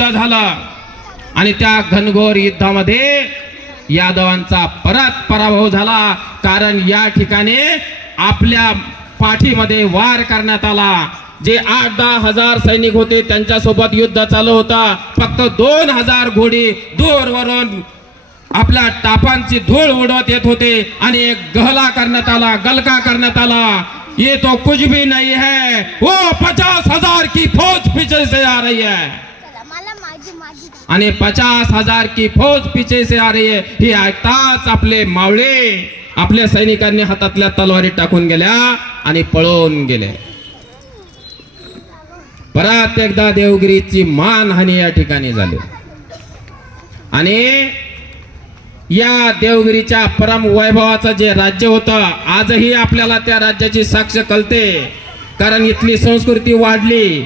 झाला आणि त्या घनघोर युद्धामध्ये यादवांचा परत पराभव झाला। कारण या ठिकाणी आपल्या पाठीमध्ये वार करण्यात आला। जे 8-10 हजार सैनिक होते त्यांच्यासोबत युद्ध चालू होता। फक्त 2000 घोडी दूरवरून आपल्या टापांची धूळ उडवत येत होते आणि एक गहला करण्यात आला, गलका करण्यात आला। ये तो कुछ भी नहीं है, वो 50,000 की फौज पीछे से आ रही है आणि 50,000 की फौज पीछे से आ रही है। ही ऐकताच आपले मावळे आपल्या सैनिकांनी हातातल्या तलवारी टाकून गेल्या आणि पळून गेले। परत एकदा देवगिरीची मानहानी या ठिकाणी झाली आणि या देवगिरीच्या परम वैभवाचं जे राज्य होतं आजही आपल्याला त्या राज्याची साक्ष कळते। कारण इथली संस्कृती वाढली,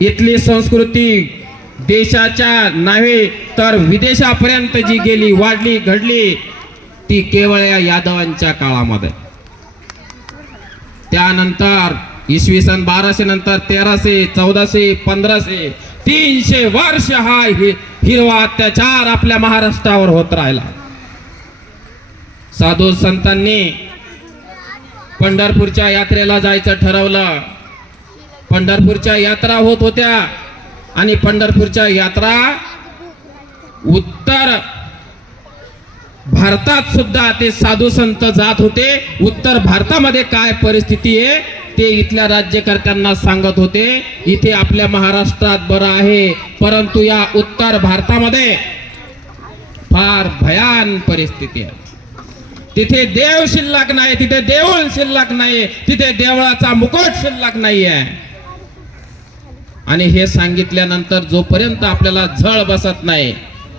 इथली संस्कृती देशाच्या नव्हे तर विदेशापर्यंत जी गेली, वाढली, घडली, ती केवळ या यादवांच्या काळामध्ये। त्यानंतर इसवी सन 1200 नंतर 1300, 1400, 1500 300 वर्ष हा हिरवा अत्याचार आपल्या महाराष्ट्रावर होत राहिला। साधू संतांनी पंढरपूरच्या यात्रेला जायचं ठरवलं। पंढरपूरच्या यात्रा होत होत्या आणि पंढरपूरच्या यात्रा उत्तर भारतात सुद्धा ते साधू संत जात होते। उत्तर भारतामध्ये काय परिस्थिती आहे ते इथल्या राज्यकर्त्यांना सांगत होते। इथे आपल्या महाराष्ट्रात बरं आहे, परंतु या उत्तर भारतामध्ये फार भयान परिस्थिती आहे। तिथे देव शिल्लक नाही, तिथे देऊळ शिल्लक नाही, तिथे देवळाचा मुकुट शिल्लक नाही आहे। आणि हे सांगितल्यानंतर जोपर्यंत आपल्याला झळ बसत नाही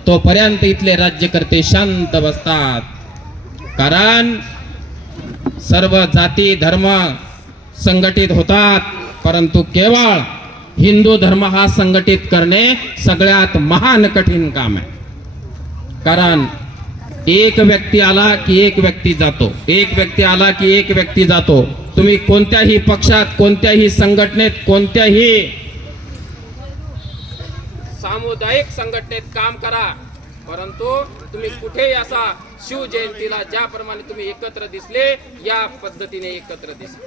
तोपर्यंत इथले राज्यकर्ते शांत बसतात। कारण सर्व जाती धर्म संघटित होतात, परंतु केवळ हिंदू धर्म हा संघटित करणे सगळ्यात महान कठीण काम आहे। कारण एक व्यक्ती आला की एक व्यक्ती जातो, एक व्यक्ती आला की एक व्यक्ती जातो। तुम्ही कोणत्याही पक्षात, कोणत्याही संघटनेत, कोणत्याही सामुदायिक संघटनेत काम करा, परंतु तुम्ही कुठेही असा शिवजयंतीला ज्याप्रमाणे तुम्ही एकत्र दिसले या पद्धतीने एकत्र दिसले।